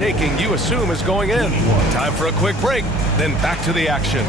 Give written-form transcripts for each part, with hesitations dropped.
taking you assume is going in. Time for a quick break, then back to the action.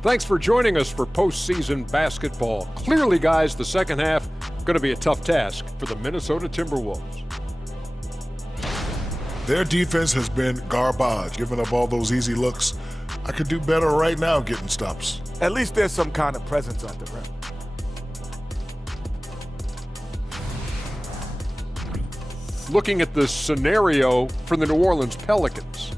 Thanks for joining us for postseason basketball. Clearly, guys, the second half going to be a tough task for the Minnesota Timberwolves. Their defense has been garbage, giving up all those easy looks. I could do better right now getting stops. At least there's some kind of presence at the rim. Looking at the scenario for the New Orleans Pelicans.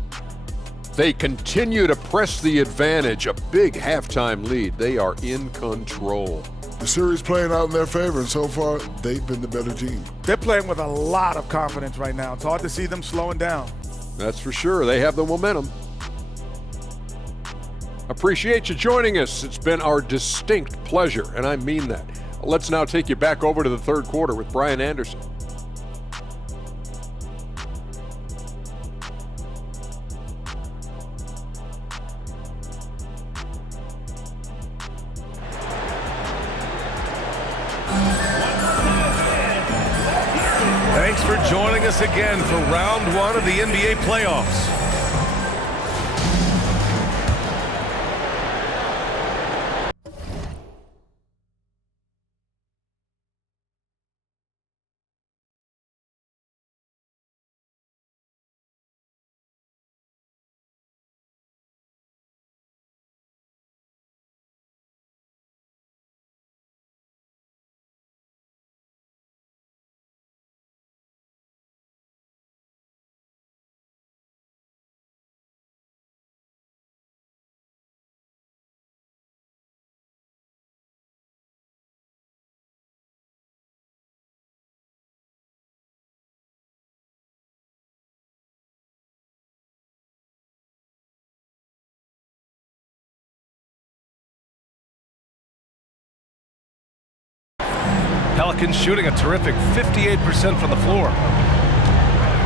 They continue to press the advantage, a big halftime lead. They are in control. The series playing out in their favor, and so far, they've been the better team. They're playing with a lot of confidence right now. It's hard to see them slowing down. That's for sure. They have the momentum. Appreciate you joining us. It's been our distinct pleasure, and I mean that. Let's now take you back over to the third quarter with Brian Anderson. Thanks for joining us again for round one of the NBA playoffs. Pelicans shooting a terrific 58% from the floor.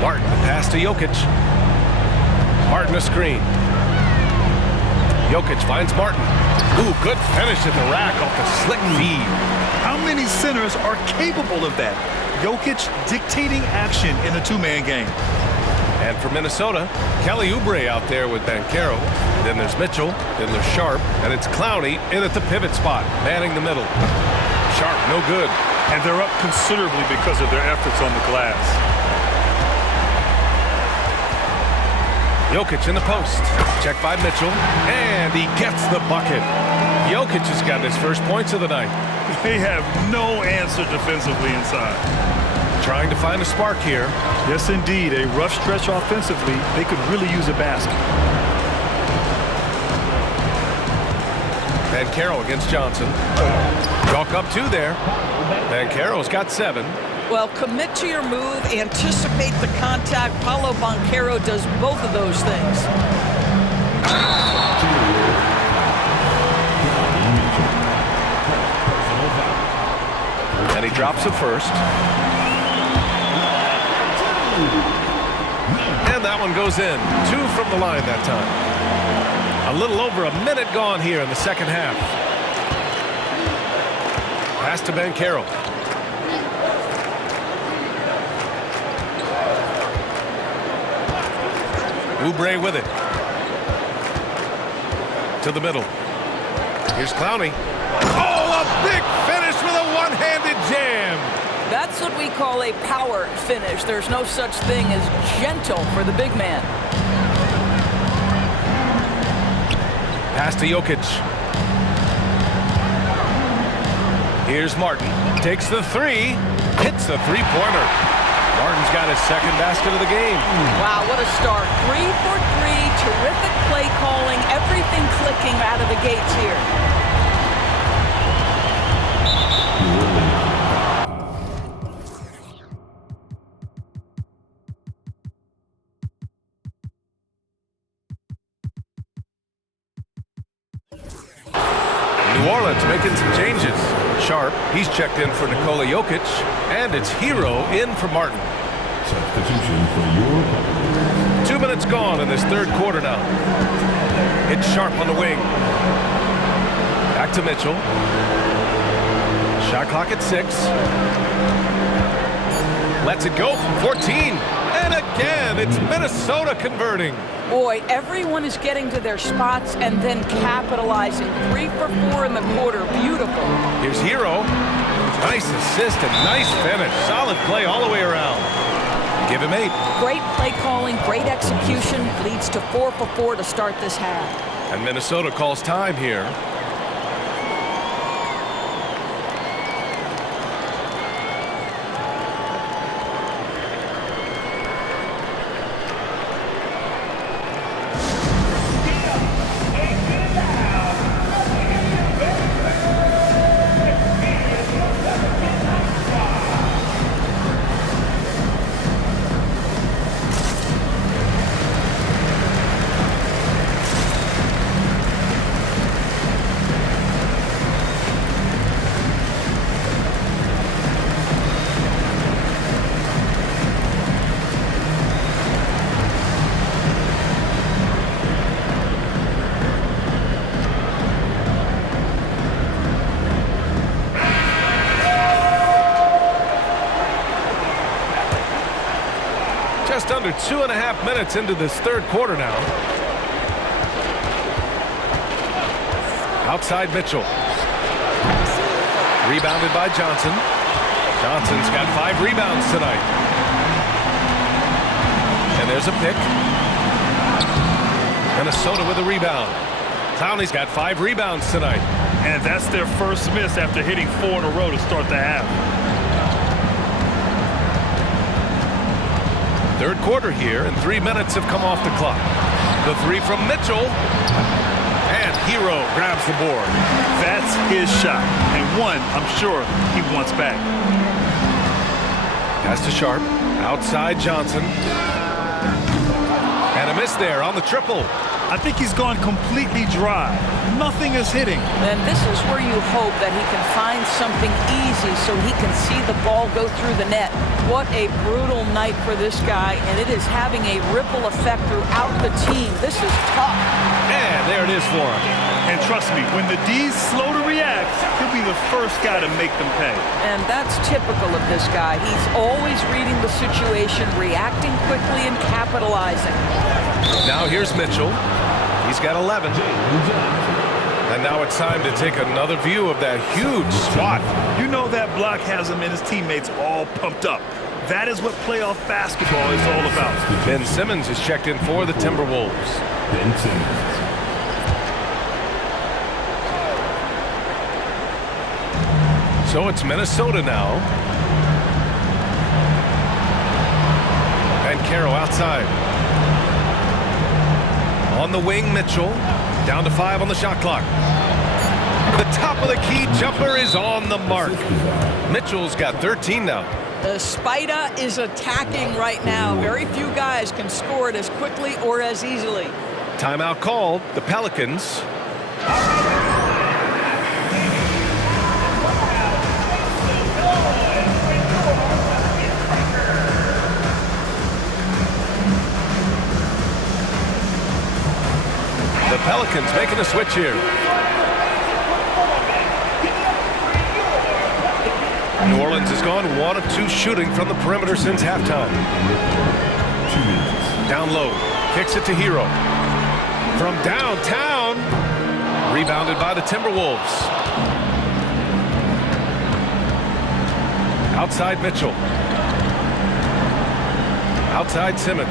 Martin, the pass to Jokic. Martin a screen. Jokic finds Martin. Ooh, good finish at the rack off the slick feed. How many centers are capable of that? Jokic dictating action in a two-man game. And for Minnesota, Kelly Oubre out there with Banchero. Then there's Mitchell. Then there's Sharp. And it's Clowney in at the pivot spot, manning the middle. Sharp, no good. And they're up considerably because of their efforts on the glass. Jokic in the post. Check by Mitchell. And he gets the bucket. Jokic has got his first points of the night. They have no answer defensively inside. Trying to find a spark here. Yes, indeed. A rough stretch offensively. They could really use a basket. Banchero against Johnson. Chalk up two there. Banchero's got 7. Well, commit to your move, anticipate the contact. Paolo Banchero does both of those things. And he drops it first. And that one goes in. 2 from the line that time. A little over a minute gone here in the second half. Pass to Banchero. Oubre with it. To the middle. Here's Clowney. Oh, a big finish with a one-handed jam. That's what we call a power finish. There's no such thing as gentle for the big man. Pass to Jokic. Here's Martin. Takes the three. Hits the three-pointer. Martin's got his second basket of the game. Wow, what a start. 3 for 3. Terrific play calling. Everything clicking out of the gates here. New Orleans making some changes. Sharp, he's checked in for Nikola Jokic, and it's Hero in for Martin. Substitution for your opponent. 2 minutes gone in this third quarter now. It's Sharp on the wing. Back to Mitchell. Shot clock at 6. Lets it go from 14. And again, it's Minnesota converting. Boy, everyone is getting to their spots and then capitalizing. 3 for 4 in the quarter. Beautiful. Here's Hero. Nice assist and nice finish. Solid play all the way around. Give him 8. Great play calling, great execution. Leads to 4 for 4 to start this half. And Minnesota calls time here. Just under 2.5 minutes into this third quarter now. Outside Mitchell. Rebounded by Johnson. Johnson's got 5 rebounds tonight. And there's a pick. Minnesota with a rebound. Clowney's got 5 rebounds tonight. And that's their first miss after hitting 4 in a row to start the half. Third quarter here, and 3 minutes have come off the clock. The 3 from Mitchell. And Hero grabs the board. That's his shot. And one, I'm sure, he wants back. Pass to Sharp. Outside Johnson. And a miss there on the triple. I think he's gone completely dry. Nothing is hitting. And this is where you hope that he can find something easy so he can see the ball go through the net. What a brutal night for this guy, and it is having a ripple effect throughout the team. This is tough. And there it is for him. And trust me, when the D's slow to react, he'll be the first guy to make them pay. And that's typical of this guy. He's always reading the situation, reacting quickly and capitalizing. Now here's Mitchell. He's got 11. And now it's time to take another view of that huge swat. You know that block has him and his teammates all pumped up. That is what playoff basketball is all about. Ben Simmons is checked in for the Timberwolves. Ben Simmons. So it's Minnesota now. And Caro outside. On the wing, Mitchell. Down to 5 on the shot clock. The top of the key jumper is on the mark. Mitchell's got 13 now. The Spider is attacking right now. Very few guys can score it as quickly or as easily. Timeout called. The Pelicans. The Pelicans making a switch here. New Orleans has gone 1 of 2 shooting from the perimeter since halftime. 2 minutes. Down low, kicks it to Hero. From downtown, rebounded by the Timberwolves. Outside Mitchell. Outside Simmons.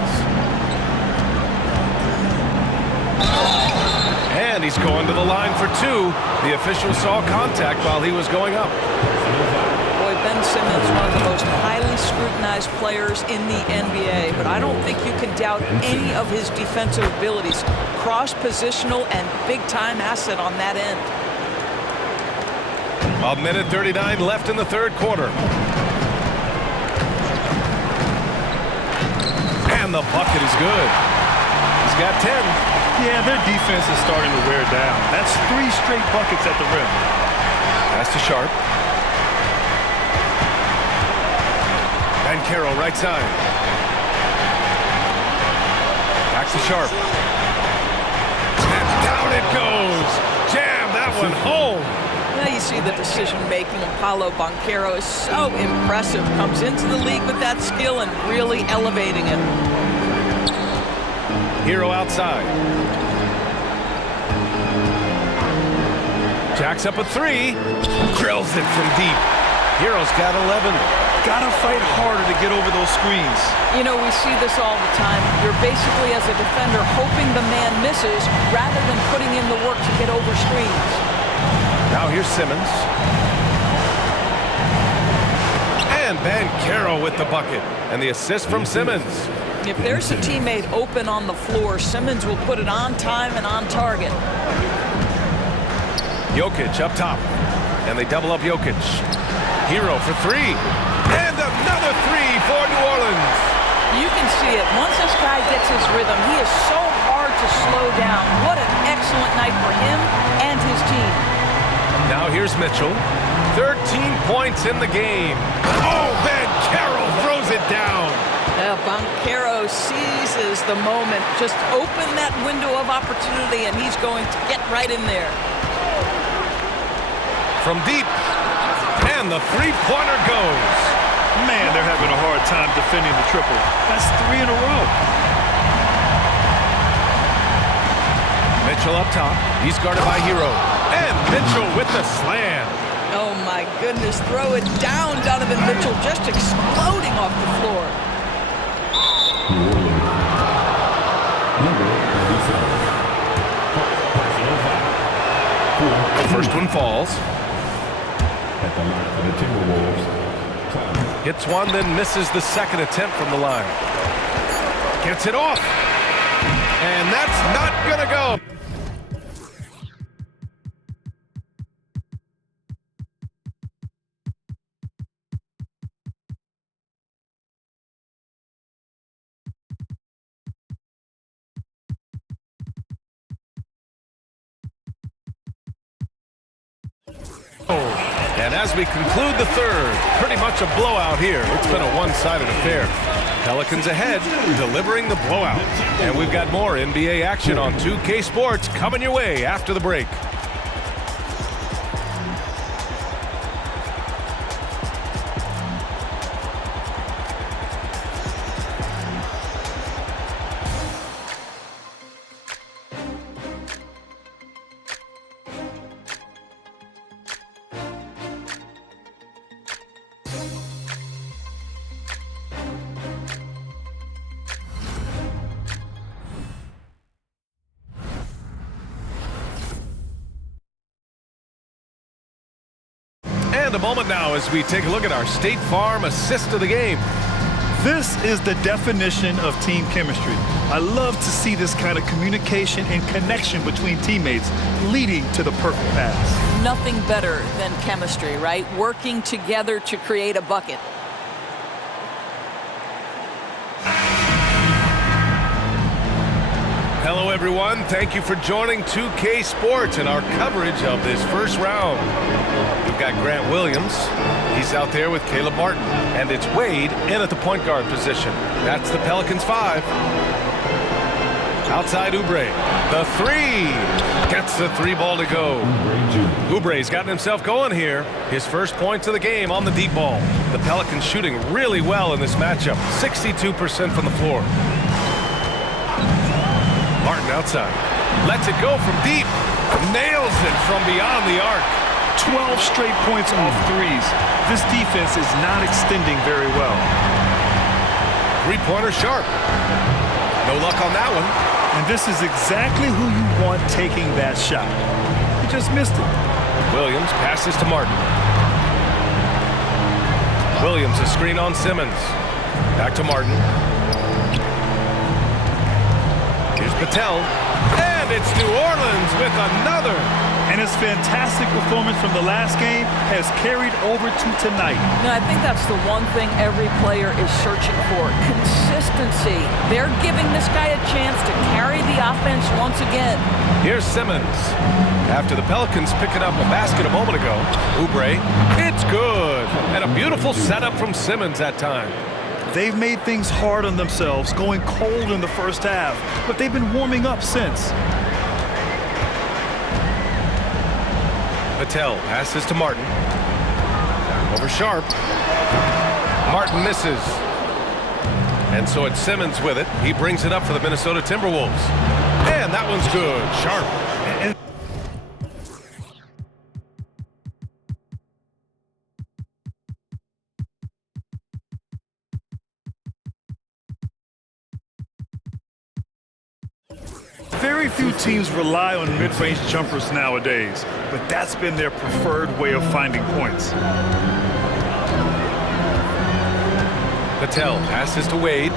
And he's going to the line for two. The official saw contact while he was going up. Boy, Ben Simmons, one of the most highly scrutinized players in the NBA, but I don't think you can doubt any of his defensive abilities. Cross-positional and big-time asset on that end. A minute 39 left in the third quarter. And the bucket is good. He's got 10. Yeah, their defense is starting to wear down. That's 3 straight buckets at the rim. Pass to Sharp. And Carroll right side. Back to Sharp. And down it goes. Jam that one home. Now you see the decision-making of Paolo Banchero is so impressive. Comes into the league with that skill and really elevating it. Hero outside. Jacks up a 3. Drills it from deep. Hero's got 11. Gotta fight harder to get over those screens. You know, we see this all the time. You're basically, as a defender, hoping the man misses rather than putting in the work to get over screens. Now here's Simmons. And Banchero with the bucket. And the assist from Simmons. If there's a teammate open on the floor, Simmons will put it on time and on target. Jokic up top. And they double up Jokic. Hero for 3. And another 3 for New Orleans. You can see it. Once this guy gets his rhythm, he is so hard to slow down. What an excellent night for him and his team. Now here's Mitchell. 13 points in the game. Oh, Banchero throws it down. Banchero seizes the moment. Just open that window of opportunity, and he's going to get right in there. From deep. And the three-pointer goes. Man, they're having a hard time defending the triple. That's 3 in a row. Mitchell up top. He's guarded by Hero. And Mitchell with the slam. Oh, my goodness. Throw it down, Donovan Mitchell, just exploding off the floor. New Orleans. Number 37. The first one falls. At the line for the Timberwolves. Hits one, then misses the second attempt from the line. Gets it off. And that's not gonna go. And as we conclude the third, pretty much a blowout here. It's been a one-sided affair. Pelicans ahead, delivering the blowout. And we've got more NBA action on 2K Sports coming your way after the break. And a moment now as we take a look at our State Farm assist of the game. This is the definition of team chemistry. I love to see this kind of communication and connection between teammates leading to the perfect pass. Nothing better than chemistry, right? Working together to create a bucket. Hello, everyone. Thank you for joining 2K Sports and our coverage of this first round. We've got Grant Williams. He's out there with Caleb Martin. And it's Wade in at the point guard position. That's the Pelicans 5. Outside Oubre. The 3. Gets the 3 ball to go. Oubre's gotten himself going here. His first points of the game on the deep ball. The Pelicans shooting really well in this matchup. 62% from the floor. Martin outside. Lets it go from deep. Nails it from beyond the arc. 12 straight points off threes. This defense is not extending very well. Three-pointer Sharp. No luck on that one. And this is exactly who you want taking that shot. He just missed it. Williams passes to Martin. Williams, a screen on Simmons. Back to Martin. Here's Patel. And it's New Orleans with another. And his fantastic performance from the last game has carried over to tonight. I think that's the one thing every player is searching for. Consistency. They're giving this guy a chance to carry the offense once again. Here's Simmons. After the Pelicans picking up a basket a moment ago, Oubre, it's good. And a beautiful setup from Simmons that time. They've made things hard on themselves, going cold in the first half, but they've been warming up since. Patel passes to Martin. Over Sharp. Martin misses. And so it's Simmons with it. He brings it up for the Minnesota Timberwolves. And that one's good. Sharp. Very few teams rely on mid-range jumpers nowadays, but that's been their preferred way of finding points. Patel passes to Wade.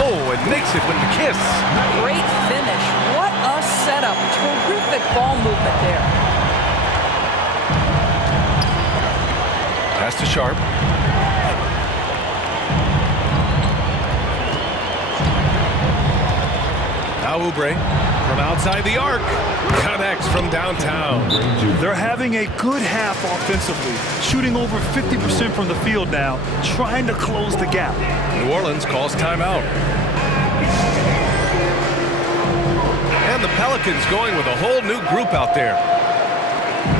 Oh, and makes it with the kiss. Great finish. What a setup. Terrific ball movement there. Pass to Sharp. Now Oubre from outside the arc. Connects from downtown. They're having a good half offensively, shooting over 50% from the field now, trying to close the gap. New Orleans calls timeout. And the Pelicans going with a whole new group out there.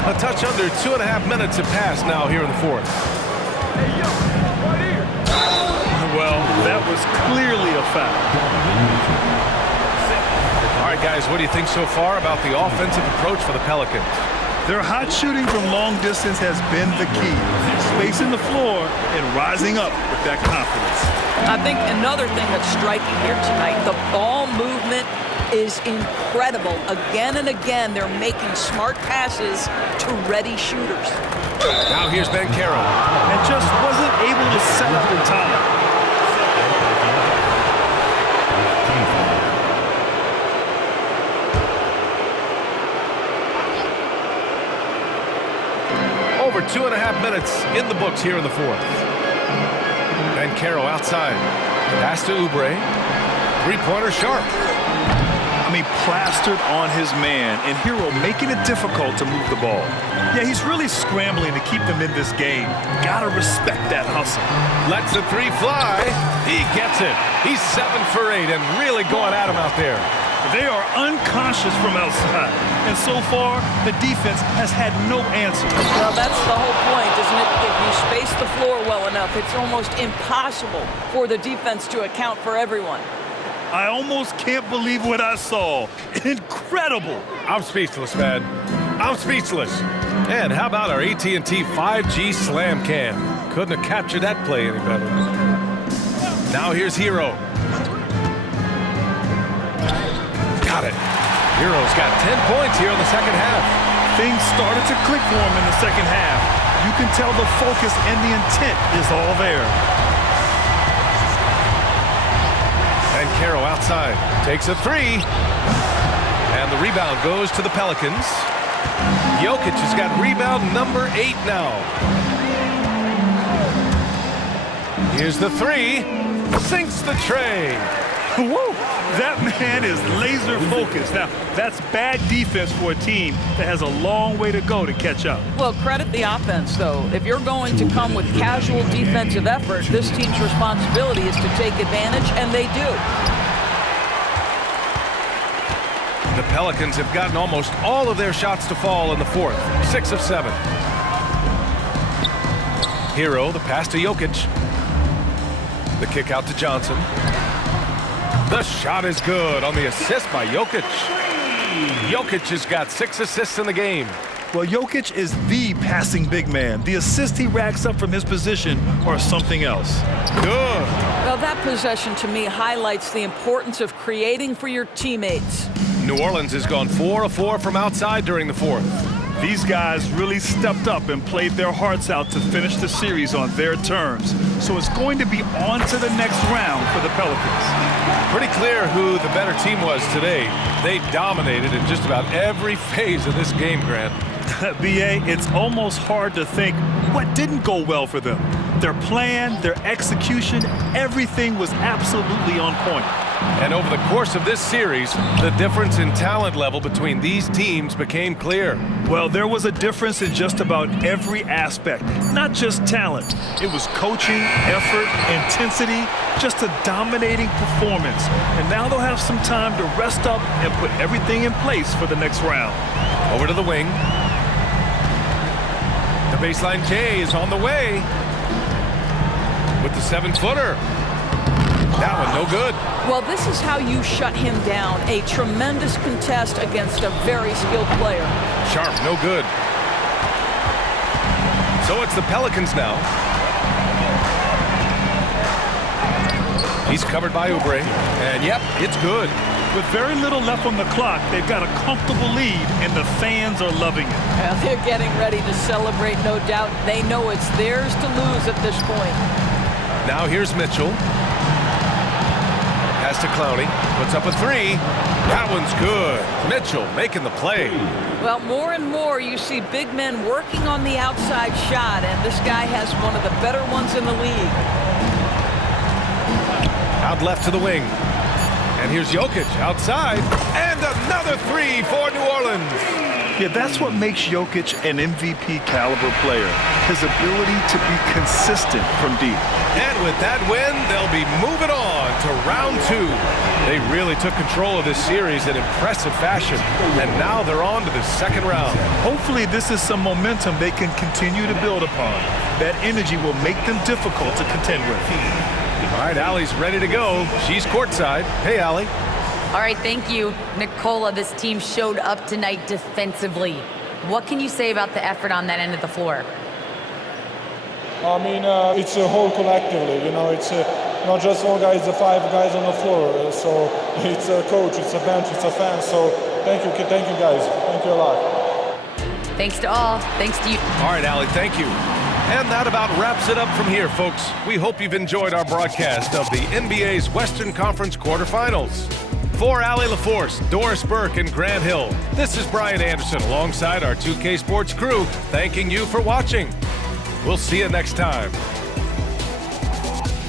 A touch under 2.5 minutes have passed now here in the fourth. Well, that was clearly a foul. All right, guys, what do you think so far about the offensive approach for the Pelicans? Their hot shooting from long distance has been the key. Spacing the floor and rising up with that confidence. I think another thing that's striking here tonight, the ball movement is incredible. Again and again, they're making smart passes to ready shooters. Now here's Banchero. And just wasn't able to set up in time. Over 2.5 minutes in the books here in the fourth. Banchero outside. Pass to Oubre. Three-pointer Sharp. I mean, plastered on his man, and Hero making it difficult to move the ball. Yeah, he's really scrambling to keep them in this game. Gotta respect that hustle. Lets the three fly. He gets it. He's 7 for 8 and really going at him out there. They are unconscious from outside, and so far, the defense has had no answer. Well, that's the whole point, isn't it? If you space the floor well enough, it's almost impossible for the defense to account for everyone. I almost can't believe what I saw. Incredible. I'm speechless, man. I'm speechless. And how about our AT&T 5G Slam Cam? Couldn't have captured that play any better. Now here's Hero. Got it. Hero's got 10 points here in the second half. Things started to click for him in the second half. You can tell the focus and the intent is all there. Banchero outside. Takes a three. And the rebound goes to the Pelicans. Jokic has got rebound number 8 now. Here's the three. Sinks the tray. Woo! That man is laser focused. Now, that's bad defense for a team that has a long way to go to catch up. Well, credit the offense, though. If you're going to come with casual defensive effort, this team's responsibility is to take advantage, and they do. The Pelicans have gotten almost all of their shots to fall in the fourth. 6 of 7. Hero, the pass to Jokic. The kick out to Johnson. The shot is good on the assist by Jokic. Jokic has got 6 assists in the game. Well, Jokic is the passing big man. The assists he racks up from his position are something else. Good. Well, that possession to me highlights the importance of creating for your teammates. New Orleans has gone 4 of 4 from outside during the fourth. These guys really stepped up and played their hearts out to finish the series on their terms. So it's going to be on to the next round for the Pelicans. Pretty clear who the better team was today. They dominated in just about every phase of this game, Grant. B.A., it's almost hard to think what didn't go well for them. Their plan, their execution, everything was absolutely on point. And over the course of this series, the difference in talent level between these teams became clear. Well, there was a difference in just about every aspect, not just talent. It was coaching, effort, intensity, just a dominating performance. And now they'll have some time to rest up and put everything in place for the next round. Over to the wing. The baseline J is on the way with the 7-footer. That one no good. Well, this is how you shut him down. A tremendous contest against a very skilled player. Sharp, no good. So it's the Pelicans now. He's covered by Oubre, and yep, it's good. With very little left on the clock, they've got a comfortable lead, and the fans are loving it. Well, they're getting ready to celebrate, no doubt. They know it's theirs to lose at this point. Now here's Mitchell. Pass to Clowney. Puts up a 3. That one's good. Mitchell making the play. Well, more and more you see big men working on the outside shot, and this guy has one of the better ones in the league. Out left to the wing. And here's Jokic outside. And another 3 for New Orleans. Yeah, that's what makes Jokic an MVP caliber player. His ability to be consistent from deep. And with that win, they'll be moving on to round 2. They really took control of this series in impressive fashion. And now they're on to the second round. Hopefully this is some momentum they can continue to build upon. That energy will make them difficult to contend with. All right, Allie's ready to go. She's courtside. Hey, Allie. All right, thank you. Nicola, this team showed up tonight defensively. What can you say about the effort on that end of the floor? I mean, it's a whole collectively, you know, it's not just one guy, it's the 5 guys on the floor. So it's a coach, it's a bench, it's a fan. So thank you guys. Thank you a lot. Thanks to all. Thanks to you. All right, Allie, thank you. And that about wraps it up from here, folks. We hope you've enjoyed our broadcast of the NBA's Western Conference quarterfinals. For Allie LaForce, Doris Burke, and Grant Hill, this is Brian Anderson alongside our 2K Sports crew, thanking you for watching. We'll see you next time.